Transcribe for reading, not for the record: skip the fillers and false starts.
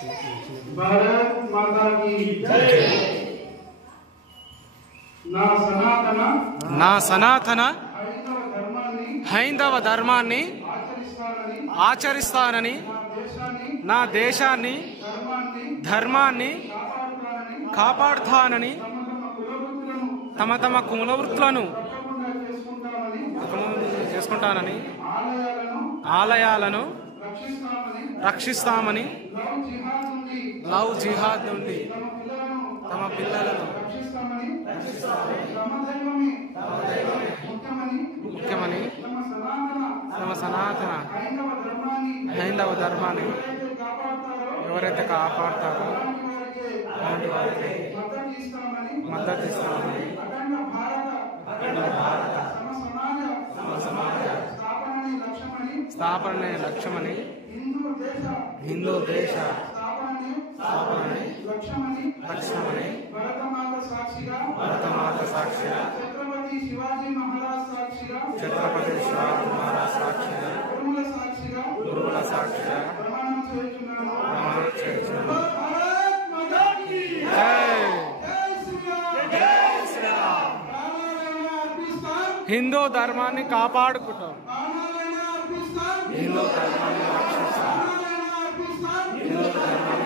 भारत माता की जय। నా సనాతన హైందవ ధర్మాన్ని ఆచరిస్తానని నా దేశాన్ని ధర్మాన్ని కాపాడుతానని తమ తమ కుల వృత్తులను చేసుకుంటానని ఆలయాలను రక్షిస్తామని లవ్ జిహాద్ నుండి తమ పిల్లలను ముఖ్యమని తమ సనాతన హైందవ ధర్మాన్ని ఎవరైతే కాపాడతారో అలాంటి వారికి మద్దతు ఇస్తామని స్థాపనే లక్ష్యమని హిందూ దేశ స్థాపనని లక్ష్యమని భరతమాత సాక్షిగా ఛత్రపతి శివాజీ మహారాజ్ సాక్షిగా గురువుల సాక్షిగా ప్రమాణం చేస్తున్నాను. హిందూ ధర్మాన్ని కాపాడుకుంటాం, హిందూ ధర్మాన్ని రక్షిస్తాం, హిందూ ధర్మాన్ని